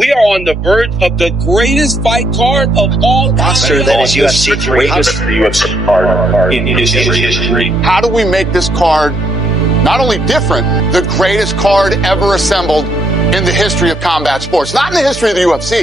We are on the verge of the greatest fight card of all time. Faster than his UFC greatest UFC card in history. How do we make this card not only different, the greatest card ever assembled in the history of combat sports? Not in the history of the UFC.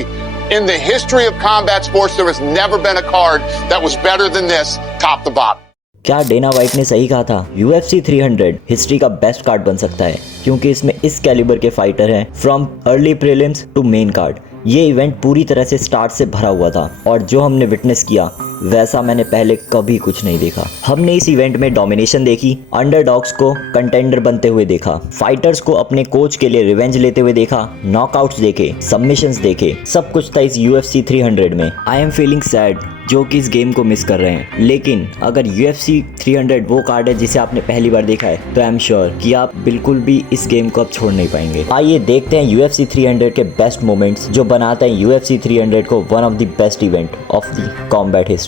In the history of combat sports, there has never been a card that was better than this, top to bottom. क्या Dana white ने सही कहा था? UFC 300 history का best card बन सकता है क्योंकि इसमें इस कैलिबर के फाइटर हैं from early prelims to main card. ये इवेंट पूरी तरह से स्टार्ट से भरा हुआ था और जो हमने विटनेस किया वैसा मैंने पहले कभी कुछ नहीं देखा। हमने इस इवेंट में डोमिनेशन देखी, अंडरडॉग्स को कंटेंडर बनते हुए देखा, फाइटर्स को अपने कोच के लिए रिवेंज लेते हुए देखा, नॉकआउट्स देखे, सबमिशंस देखे, सब कुछ था इस UFC 300 में। आई एम फीलिंग सैड जो कि इस गेम को मिस कर रहे हैं, लेकिन अगर UFC 300 वो कार्ड है जिसे आपने पहली बार देखा है तो आई एम श्योर कि आप बिल्कुल भी इस गेम को अब छोड़ नहीं पाएंगे। आइए देखते हैं UFC 300 के बेस्ट मोमेंट्स जो बनाते हैं UFC 300 को one of the best event of the combat history.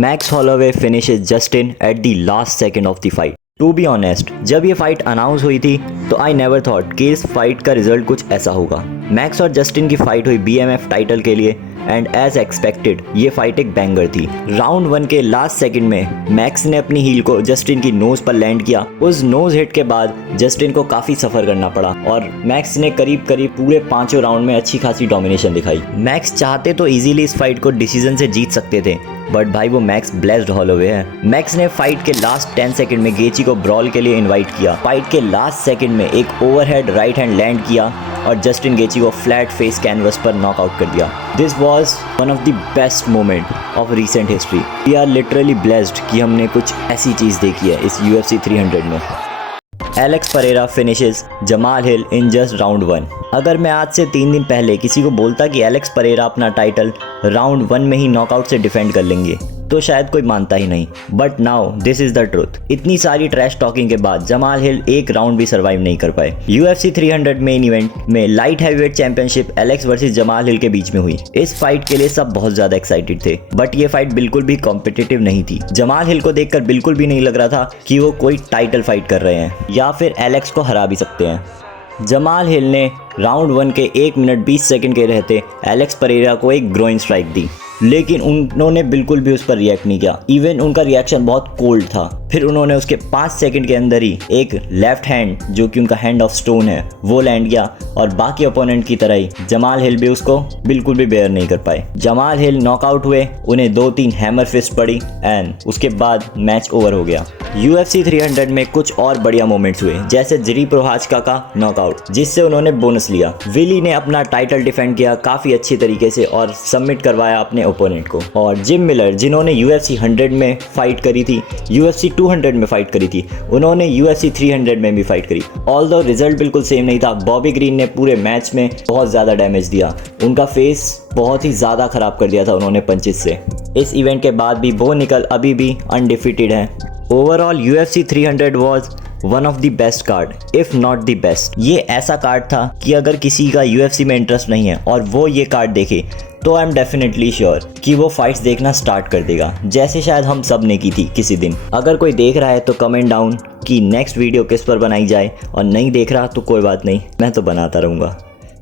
Max Holloway finishes Justin at the last second of the fight. To be honest, जब ये फाइट अनाउंस हुई थी तो आई नेवर थॉट कि इस फाइट का रिजल्ट कुछ ऐसा होगा। मैक्स और जस्टिन की फाइट हुई BMF टाइटल के लिए एंड एज एक्सपेक्टेड ये फाइट एक बैंगर थी। राउंड 1 के लास्ट सेकंड में मैक्स ने अपनी हील को जस्टिन की नोज पर लैंड किया। उस नोज हिट के बाद जस्टिन को काफी सफर करना पड़ा और मैक्स ने करीब करीब पूरे 5 राउंड में अच्छी खासी डोमिनेशन दिखाई। मैक्स चाहते तो इजीली इस फाइट को डिसीजन से जीत सकते थे, बट भाई वो मैक्स ब्लेस्ड हॉलोवे है। मैक्स ने फाइट के लास्ट 10 सेकंड में गेची को ब्रॉल के लिए इनवाइट किया। फाइट के लास्ट सेकंड में एक ओवरहेड राइट हैंड लैंड किया और जस्टिन गेची को फ्लैट फेस कैनवस पर नॉकआउट कर दिया। This was one of the best moment of recent history. We are literally blessed कि हमने कुछ ऐसी चीज़ देखी है इस UFC 300 में। Alex Pereira finishes Jamal hill in just round 1। अगर मैं आज से 3 दिन पहले किसी को बोलता कि एलेक्स परेरा अपना टाइटल राउंड 1 में ही नॉकआउट से डिफेंड कर लेंगे तो शायद कोई मानता ही नहीं, but now this is the truth. इतनी सारी ट्रैश टॉकिंग के बाद जमाल हिल एक राउंड भी सर्वाइव नहीं कर पाए। UFC 300 मेन इवेंट में light heavyweight championship Alex versus Jamal Hill के बीच में हुई। इस फाइट के लिए सब बहुत ज्यादा एक्साइटेड थे, बट ये फाइट बिल्कुल भी कॉम्पिटिटिव नहीं थी। जमाल हिल को देखकर बिल्कुल भी नहीं लग रहा था कि वो कोई टाइटल फाइट कर रहे हैं या फिर एलेक्स को हरा भी सकते हैं। जमाल हिल ने राउंड 1 के 1 मिनट 20 सेकंड के रहते एलेक्स परेरा को एक ग्रोइन स्ट्राइक दी, लेकिन उन्होंने बिल्कुल भी उस पर रिएक्ट नहीं किया। इवन उनका रिएक्शन बहुत कोल्ड था। फिर उन्होंने उसके 5 सेकंड के अंदर ही एक लेफ्ट हैंड जो कि उनका हैंड ऑफ स्टोन है वो लैंड किया और बाकी ओपोनेंट की तरह ही जमाल हिल भी उसको बिल्कुल भी बेयर नहीं कर पाए। जमाल हिल नॉकआउट हुए, उन्हें 2-3 हैमर फिस्ट पड़ी एंड उसके बाद मैच ओवर हो गया। UFC 300 में कुछ और बढ़िया मोमेंट्स हुए, जैसे जिरी प्रोहाचका का नॉकआउट जिससे उन्होंने बोनस लिया। विली ने अपना टाइटल डिफेंड किया काफ़ी अच्छी तरीके से और सबमिट करवाया अपने ओपोनेंट को। और जिम मिलर जिन्होंने UFC 100 में फाइट करी थी, UFC 200 में फाइट करी थी, उन्होंने UFC 300 में भी फाइट करी। ऑल्दो रिजल्ट बिल्कुल सेम नहीं था। बॉबी ग्रीन ने पूरे मैच में बहुत ज़्यादा डैमेज दिया, उनका फेस बहुत ही ज़्यादा ख़राब कर दिया था उन्होंने पंचेस से। इस इवेंट के बाद भी वो निकल अभी भी अनडिफीटेड है। Overall UFC 300 was one of the best card, if not the best. ये ऐसा कार्ड था कि अगर किसी का UFC में इंटरेस्ट नहीं है और वो ये कार्ड देखे तो आई एम डेफिनेटली श्योर कि वो फाइट्स देखना स्टार्ट कर देगा, जैसे शायद हम सब ने की थी किसी दिन। अगर कोई देख रहा है तो कमेंट डाउन कि नेक्स्ट वीडियो किस पर बनाई जाए, और नहीं देख रहा तो कोई बात नहीं, मैं तो बनाता रहूँगा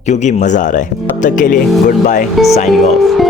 क्योंकि मज़ा आ रहा है। अब तक के लिए गुड बाय, साइनिंग ऑफ।